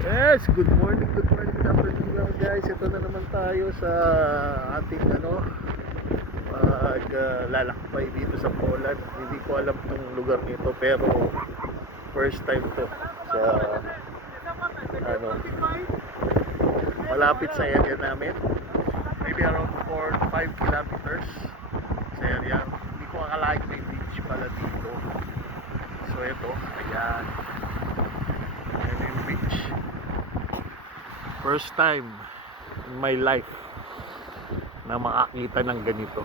Yes, good morning, good afternoon lang guys. Ito na naman tayo sa ating lalakbay dito sa Poland. Hindi ko alam tong lugar nito pero first time to sa ano, malapit sa area namin. Maybe around 4 to 5 kilometers sa area. Hindi ko akalain may beach pala dito. So ito, ayan. Ayan yung beach. First time in my life na makakita ng ganito.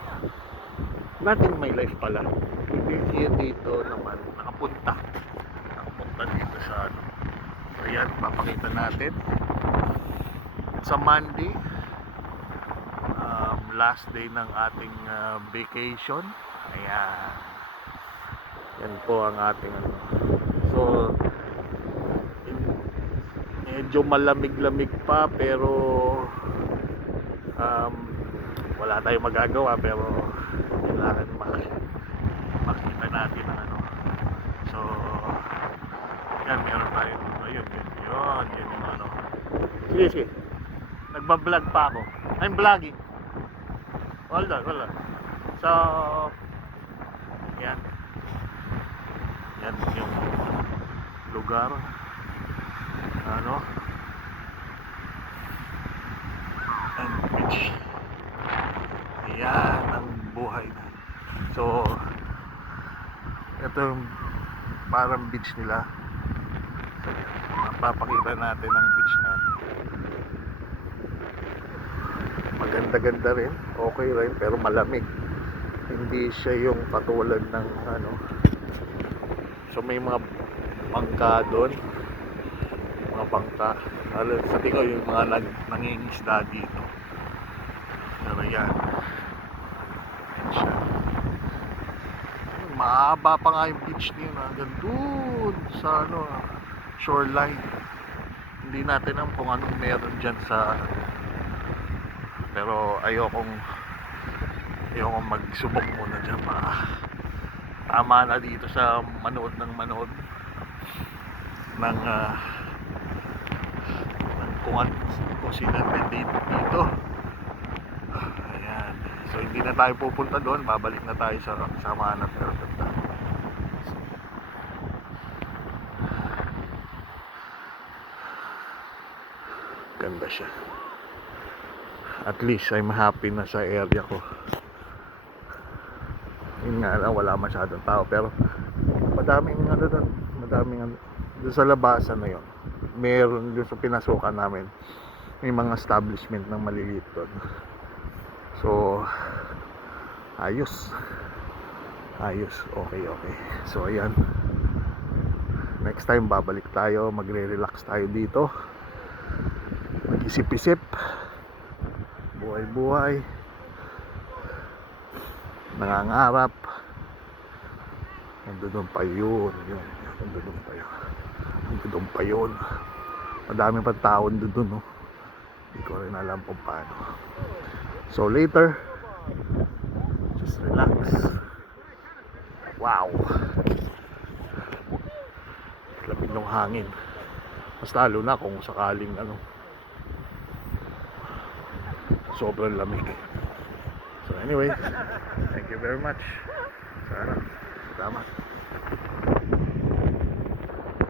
Not in my life pala. Hindi dito naman nakapunta dito sa ano. So yan, papakita natin. Sa Monday, last day ng ating vacation. Ayan. Yan po ang ating ano. So medyo malamig-lamig pa pero wala tayong magagawa pero kailangan makita natin ang ano. So yan, meron tayong ayun yung ano. Sige, nagbablog pa ako. I'm vlogging. Hold on. So yan yung lugar ano and beach. Yan ang buhay. So ito yung parang beach nila. So, mapapakita natin ang beach natin. Maganda-ganda rin, okay rin pero malamig. Hindi siya yung katulad ng ano. So may mga bangka doon, mga bangka. Sa tingin ko yung mga nangingisda dito. Pero yan siya. Mahaba pa nga yung beach niya hanggang doon sa ano, shoreline. Hindi natin alam kung anong meron dyan sa, pero ayokong magsubok muna dyan. Tama na dito sa manood ng kung sino dito. Ayan. So hindi na tayo pupunta doon, babalik na tayo sa samahan at ganda. Ganda siya. At least I'm happy na sa area ko. Yun nga lang, wala masyadong tao pero madaming doon sa labasan na yun. Meron doon sa pinasukan namin, may mga establishment ng maliliit doon. So ayos, okay. So ayan, next time babalik tayo, magre-relax tayo dito, mag-isip-isip, buhay, nangangarap. Nandun pa yun. Madami pa taon doon, no? Hindi ko rin alam kung paano. So later, just relax. Wow, lamig ng hangin. Mas lalo na kung sakaling ano, sobrang lamig. So anyway, thank you very much. Salamat.